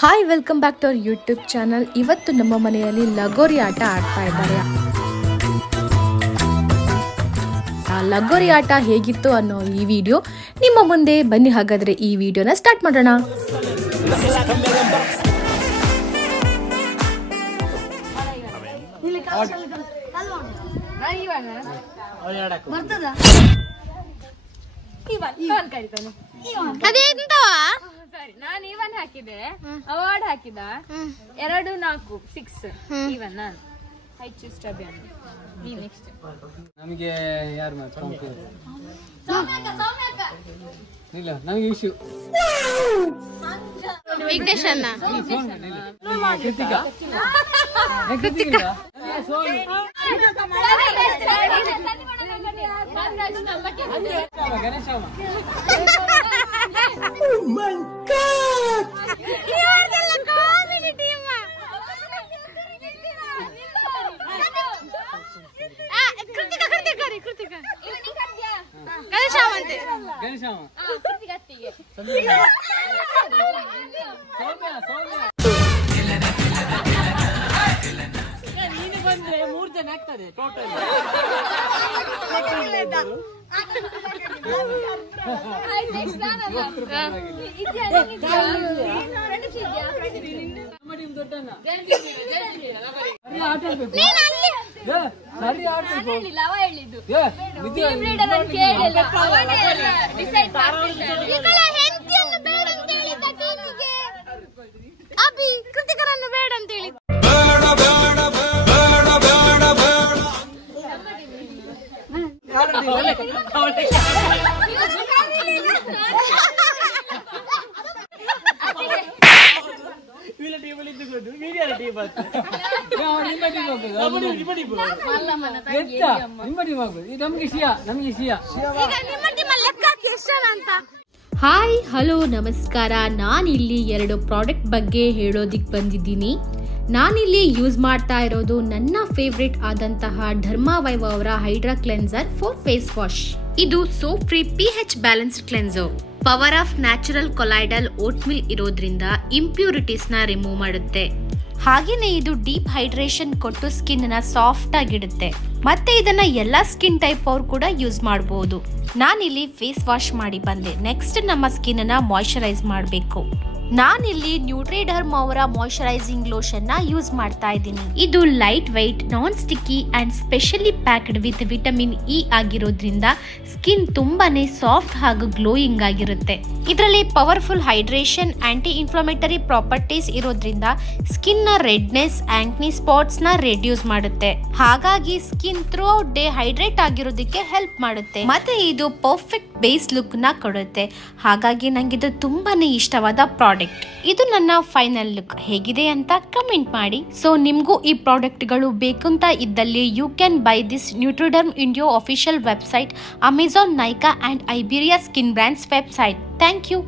Hi welcome back to our YouTube channel. ಇವತ್ತು ನಮ್ಮ ಮನೆಯಲ್ಲಿ ಲಗೋರಿ ಆಟ ಆಡ್ತಾ ಇದ್ದಾರೆ. ಆ ಲಗೋರಿ ಆಟ ಹೇಗಿತ್ತು ಅನ್ನೋ ಈ ವಿಡಿಯೋ ನಿಮ್ಮ ಮುಂದೆ. ಬನ್ನಿ ಹಾಗಾದ್ರೆ ಈ ವಿಡಿಯೋನ ಸ್ಟಾರ್ಟ್ ಮಾಡೋಣ. ನಾನು ಇವನ್ ಹಾಕಿದೆ, ಅವಾರ್ಡ್ ಹಾಕಿದ 2 4 6 ಇವನ್ ನಾನು ಐ ಚೂಸ್ ಅಭಿಯಾನ್. ನೀ ನೆಕ್ಸ್ಟ್ ನಮಗೆ ಯಾರು ಇಲ್ಲ ನನಗೆ ಇಶ್ಯೂ ವಿಘ್ನೇಶ್ ಅಣ್ಣ ಕೃತಿಕಾ ಗಣೇಶ ನೀನು ಬಂದ್ರೆ 3 ಜನ ಆಗ್ತದೆ ಟೋಟಲ್. ಕೃತಿಕರನ್ನು ಬೇಡ ಅಂತ ಹೇಳಿ ಹಾಯ್ ಹಲೋ ನಮಸ್ಕಾರ. ನಾನಿಲ್ಲಿ 2 ಪ್ರಾಡಕ್ಟ್ ಬಗ್ಗೆ ಹೇಳೋದಿಕ್ ಬಂದಿದ್ದೀನಿ. ನಾನಿಲ್ಲಿ ಯೂಸ್ ಮಾಡ್ತಾ ಇರೋದು ನನ್ನ ಫೇವ್ರೇಟ್ ಆದಂತಹ ಧರ್ಮಾವೈವ್ ಅವರ hydra cleanser for face wash. ಇದು soap free pH balanced cleanser. Power of natural colloidal oat meal ಇರೋದ್ರಿಂದ ಇಂಪ್ಯೂರಿಟೀಸ್ ನ ರಿಮೂವ್ ಮಾಡುತ್ತೆ. ಹಾಗೇನೆ ಇದು ಡೀಪ್ ಹೈಡ್ರೇಷನ್ ಕೊಟ್ಟು ಸ್ಕಿನ್ ನ ಸಾಫ್ಟ್ ಆಗಿಡುತ್ತೆ. ಮತ್ತೆ ಇದನ್ನ ಎಲ್ಲಾ ಸ್ಕಿನ್ ಟೈಪ್ ಅವ್ರು ಕೂಡ ಯೂಸ್ ಮಾಡಬಹುದು. ನಾನಿಲ್ಲಿ ಫೇಸ್ ವಾಶ್ ಮಾಡಿ ಬಂದೆ. ನೆಕ್ಸ್ಟ್ ನಮ್ಮ ಸ್ಕಿನ್ ಅನ್ನ ಮಾಯಿಶ್ಚರೈಸ್ ಮಾಡಬೇಕು. ನಾನಿಲ್ಲಿ ನ್ಯೂಟ್ರಿಡರ್ಮ್ ಅವರ ಮಾಯಿಶ್ಚರೈಸಿಂಗ್ ಲೋಷನ್ ನ ಯೂಸ್ ಮಾಡ್ತಾ ಇದ್ದೀನಿ. ಇದು light white, non sticky and specially packed with vitamin E ಆಗಿರೋದ್ರಿಂದ ಸ್ಕಿನ್ ತುಂಬಾನೇ ಸಾಫ್ಟ್ ಹಾಗೂ ಗ್ಲೋಯಿಂಗ್ ಆಗಿರುತ್ತೆ. ಇದರಲ್ಲಿ powerful hydration, anti inflammatory properties ಇರೋದ್ರಿಂದ ಸ್ಕಿನ್ ನ ರೆಡ್ನೆಸ್, ಆಂಕ್ನಿ ಸ್ಪಾಟ್ಸ್ ನ ರೆಡ್ಯೂಸ್ ಮಾಡುತ್ತೆ. ಹಾಗಾಗಿ skin throughout day hydrate ಆಗಿರೋದಕ್ಕೆ ಹೆಲ್ಪ್ ಮಾಡುತ್ತೆ. ಮತ್ತೆ ಇದು ಪರ್ಫೆಕ್ಟ್ ಬೇಸ್ ಲುಕ್ ನ ಕೊಡುತ್ತೆ. ಹಾಗಾಗಿ ನಂಗೆ ಇದು ತುಂಬಾನೇ ಇಷ್ಟವಾದ ಪ್ರಾಡಕ್ಟ್. ಇದು ನನ್ನ ಫೈನಲ್ ಲುಕ್. ಹೇಗಿದೆ ಅಂತ ಕಮೆಂಟ್ ಮಾಡಿ. ಸೊ ನಿಮ್ಗೂ ಈ ಪ್ರಾಡಕ್ಟ್ ಗಳು ಬೇಕಂತ ಇದ್ದಲ್ಲಿ you can buy this Nutriderm India official website, Amazon, Nykaa and Iberia skin brands website. Thank you.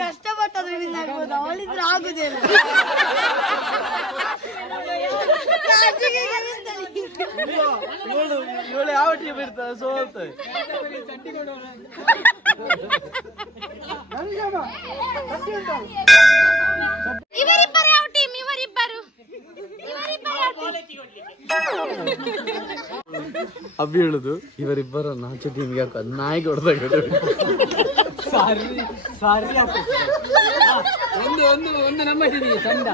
ಕಷ್ಟಪಟ್ಟದ್ರಿಂದ ಅವಳಿದ್ರೆ ಆಗುದಿಲ್ಲ. ಯಾವ ಟೀಮ್ ಇರ್ತದೆ ಸೋಲ್ತದೆ. ಇವರಿಬ್ಬರು ಯಾವ ಟೀಮ್? ಇವರಿಬ್ಬರು ಅಬ್ಬಿ ಹೇಳುದು ಇವರಿಬ್ಬರ ನಾಚು ಟೀಮ್ಗೆ ಹಾಕ ನಾಯಿ ಕೊಡ್ದಾಗ ಒಂದು ನಮ್ಮ ಟೀಮಿಗೆ ಚಂದ.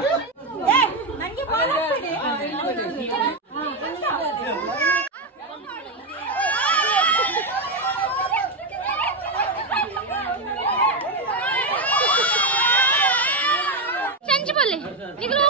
ಸಂಜೆ ಬಲ್ಲೆ ನಿಗ್ರೋ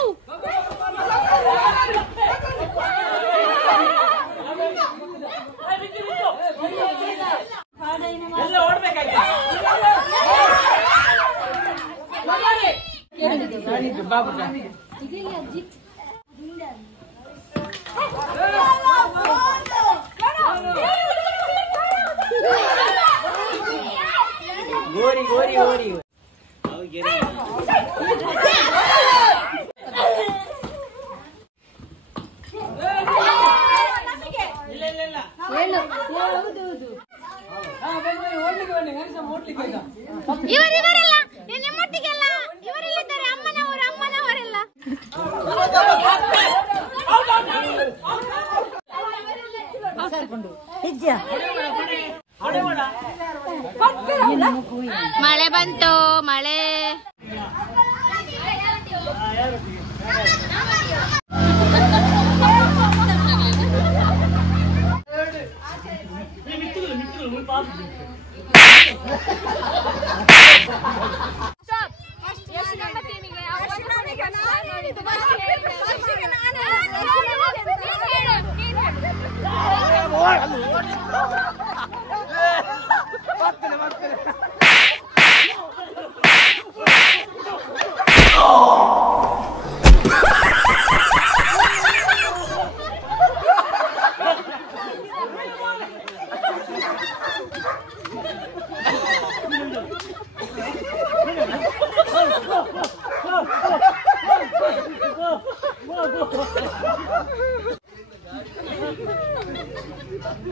ಗೋರಿ ಗೋರಿ ಗೋರಿ ಇವರೆಲ್ಲ ನಿಮ್ಮೊಟ್ಟಿಗೆಲ್ಲ ಇವರೆಲ್ಲಿದ್ದಾರೆ ಅಮ್ಮನವರೆಲ್ಲ ಮಳೆ ಬಂತು ಮಳೆ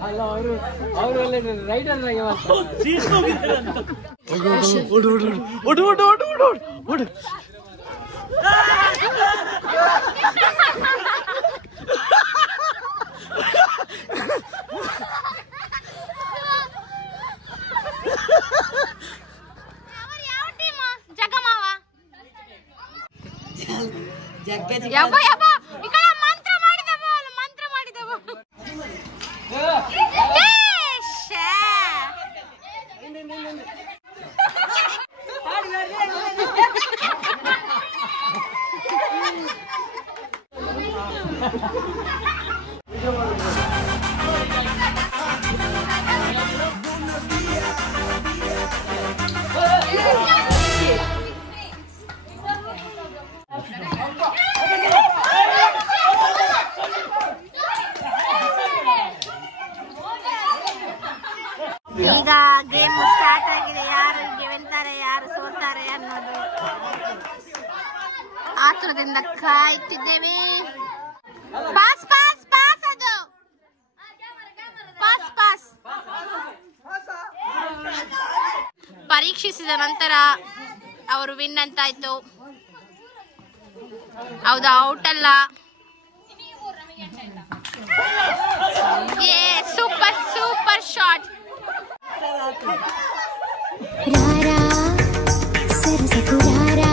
ಅಲ್ಲ ಅವರು ರೈಡರ್ ಈಗ ಗೇಮ್ ಸ್ಟಾರ್ಟ್ ಆಗಿದೆ. ಯಾರು ಗೆಲ್ತಾರೆ ಯಾರು ಸೋಲ್ತಾರೆ ಅನ್ನೋದು ಆತುರದಿಂದ ಕಾಯ್ತಿದ್ದೇವೆ. ಪಾಸ್ ಪಾಸ್ ಪಾಸ್ ಅದು ಪಾಸ್ ಪಾಸ್. ಪರೀಕ್ಷಿಸಿದ ನಂತರ ಅವರು ವಿನ್ ಅಂತಾಯ್ತು. ಹೌದಾ? ಔಟ್ ಅಲ್ಲ. Super super shot. ರಾರಾ ಸರಸತು ರಾರಾ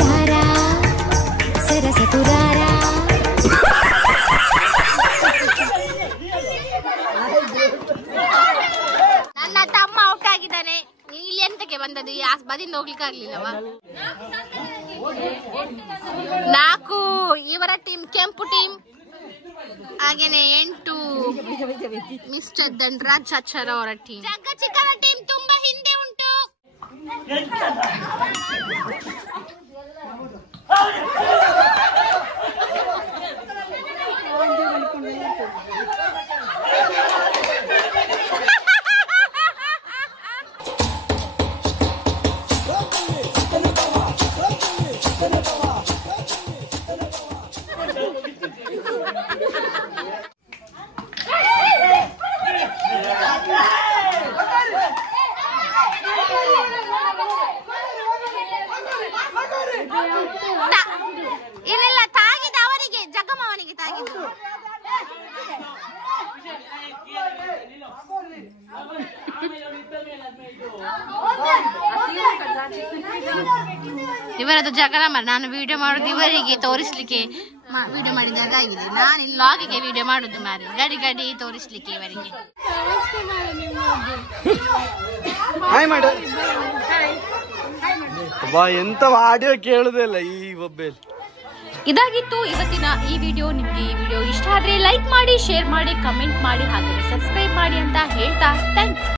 ರಾರಾ ಸರಸತು ರಾರಾ. ನನ್ನ ತಮ್ಮ ಔಟ್ ಆಗಿದ್ದಾನೆ. ಇಲ್ಲಿ ಎಂತಕ್ಕೆ ಬಂದದ್ದು? ಬದಿಯಿಂದ ಹೋಗ್ಲಿಕ್ಕೆ ಆಗ್ಲಿಲ್ಲವಾ? 4 ಇವರ ಟೀಮ್, ಕೆಂಪು ಟೀಮ್. ಹಾಗೇನೆ 8 ಮಿಸ್ಟರ್ ಧನರಾಜಾಚಾರ್ಯ ಅವರ ಟೀಮ್. ಚಿಕ್ಕನ ಟೀಮ್ ತುಂಬಾ ಹಿಂದೆ ಉಂಟು. ಇಲ್ಲ ತಾಗಿದ ಅವರಿಗೆ, ಜಗಮ್ಮವನಿಗೆ ತಾಗಿದ್ದು. ಇವರದ್ದು ಜಗಳ ಮಾರ. ನಾನು ವಿಡಿಯೋ ಮಾಡುದು ಇವರಿಗೆ ತೋರಿಸ್ಲಿಕ್ಕೆ ವಿಡಿಯೋ ಮಾಡಿದಾಗ ಆಗಿದೆ. ನಾನು ಇಲ್ಲಿ ಲಾಗಿಗೆ ವಿಡಿಯೋ ಮಾಡುದು ಮಾರಿ, ಗಡಿ ಗಡಿ ತೋರಿಸ್ಲಿಕ್ಕೆ ಇವರಿಗೆ. ಎಂತ ಆಡಿಯೋ ಕೇಳುದೇ ಇಲ್ಲ ಈ ಮೊಬೈಲ್. ಇದಾಗಿತ್ತು ಇವತ್ತಿನ ಈ ವಿಡಿಯೋ. ನಿಮ್ಗೆ ಈ ವಿಡಿಯೋ ಇಷ್ಟ ಆದ್ರೆ ಲೈಕ್ ಮಾಡಿ, ಶೇರ್ ಮಾಡಿ, ಕಮೆಂಟ್ ಮಾಡಿ, ಹಾಗೆ ಸಬ್ಸ್ಕ್ರೈಬ್ ಮಾಡಿ ಅಂತ ಹೇಳ್ತಾ ಥ್ಯಾಂಕ್ಸ್.